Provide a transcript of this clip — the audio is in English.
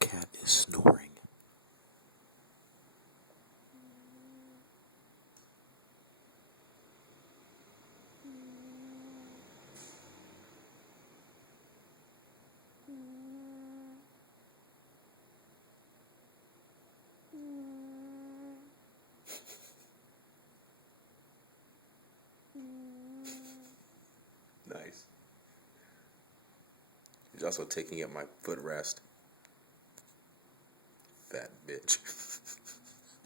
The cat is snoring. Nice. He's also taking up my footrest. Fat bitch.